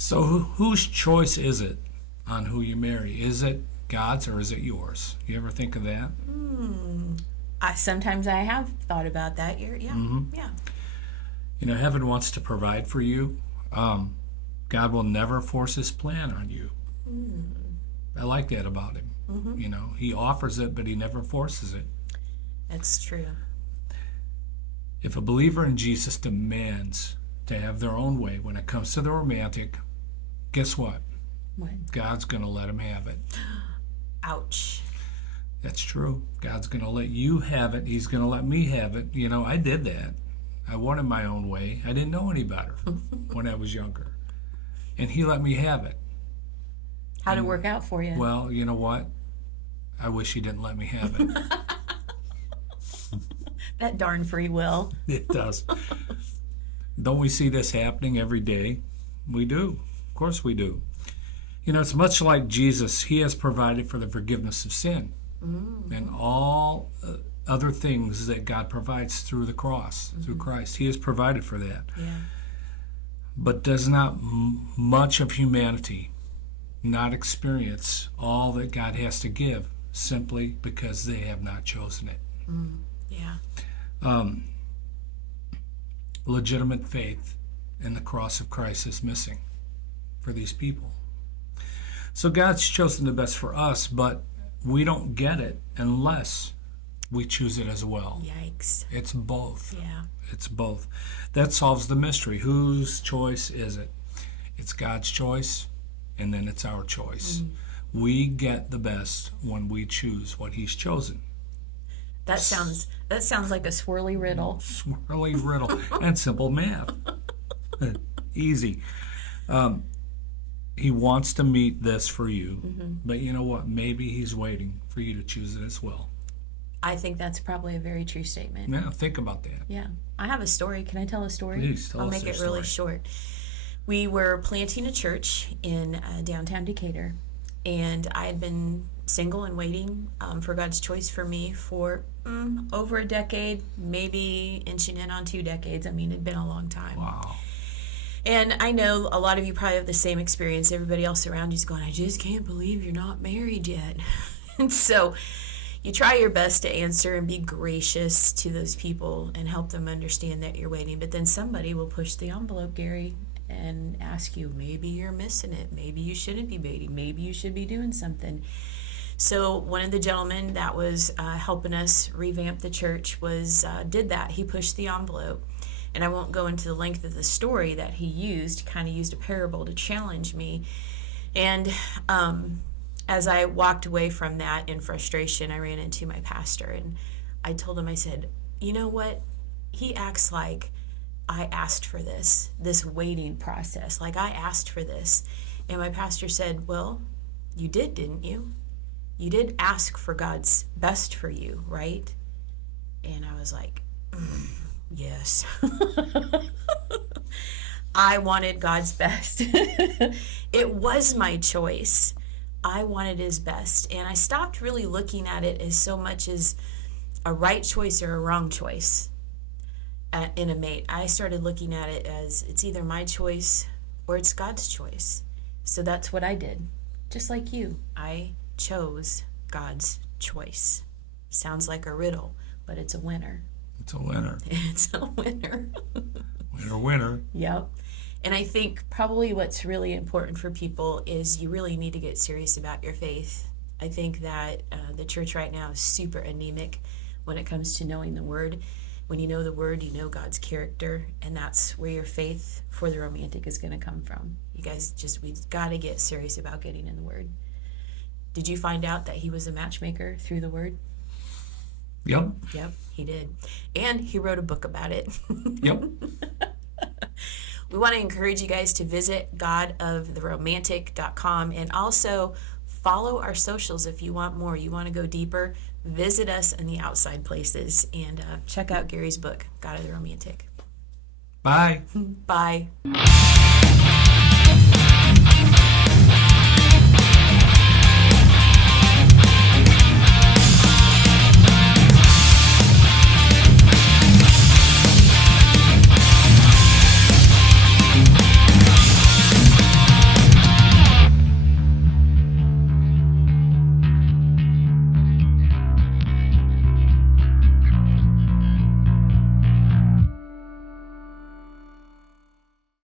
So whose choice is it on who you marry? Is it God's or is it yours? You ever think of that? Sometimes I have thought about that. Yeah. You know, heaven wants to provide for you. God will never force his plan on you. I like that about him. You know, he offers it, but he never forces it. That's true. If a believer in Jesus demands to have their own way when it comes to the romantic, guess what? What? God's going to let him have it. Ouch. That's true. God's going to let you have it. He's going to let me have it. You know, I did that. I wanted my own way. I didn't know any better when I was younger. And he let me have it. How'd it work out for you? Well, you know what? I wish he didn't let me have it. That darn free will. It does. Don't we see this happening every day? We do. Of course we do. You know, it's much like Jesus. He has provided for the forgiveness of sin and all other things that God provides through the cross, through Christ. He has provided for that. Yeah. But does not much of humanity not experience all that God has to give simply because they have not chosen it? Yeah. Legitimate faith in the cross of Christ is missing for these people. So God's chosen the best for us, but we don't get it unless we choose it as well. Yikes. It's both. Yeah. It's both. That solves the mystery. Whose choice is it? It's God's choice, and then it's our choice. We get the best when we choose what he's chosen. That sounds like a swirly riddle. Swirly riddle and simple math. Easy. He wants to meet this for you, but you know what? Maybe he's waiting for you to choose it as well. I think that's probably a very true statement. Yeah, think about that. Yeah. I have a story. Can I tell a story? Please tell I'll us make your it really story. short. We were planting a church in downtown Decatur, and I had been single and waiting for God's choice for me for over a decade, maybe inching in on 2 decades. I mean, it'd been a long time. Wow. And I know a lot of you probably have the same experience. Everybody else around you's going, I just can't believe you're not married yet. And so you try your best to answer and be gracious to those people and help them understand that you're waiting. But then somebody will push the envelope, Gary, and ask you, maybe you're missing it. Maybe you shouldn't be waiting. Maybe you should be doing something. So one of the gentlemen that was helping us revamp the church did that. He pushed the envelope. And I won't go into the length of the story that he used, kind of used a parable to challenge me. And as I walked away from that in frustration, I ran into my pastor. And I told him, I said, you know what? He acts like I asked for this waiting process. Like I asked for this. And my pastor said, well, you did, didn't you? You did ask for God's best for you, right? And I was like, yes. I wanted God's best. It was my choice. I wanted his best. And I stopped really looking at it as so much as a right choice or a wrong choice in a mate. I started looking at it as it's either my choice or it's God's choice. So that's what I did. Just like you, I chose God's choice. Sounds like a riddle, but it's a winner. It's a winner. It's a winner. Winner, winner. Yep. And I think probably what's really important for people is you really need to get serious about your faith. I think that the church right now is super anemic when it comes to knowing the Word. When you know the Word, you know God's character, and that's where your faith for the romantic is going to come from. You guys we've got to get serious about getting in the Word. Did you find out that he was a matchmaker through the Word? Yep. Yep, he did. And he wrote a book about it. Yep. We want to encourage you guys to visit godoftheromantic.com and also follow our socials if you want more. You want to go deeper, visit us in the outside places and check out Gary's book, God of the Romantic. Bye. Bye.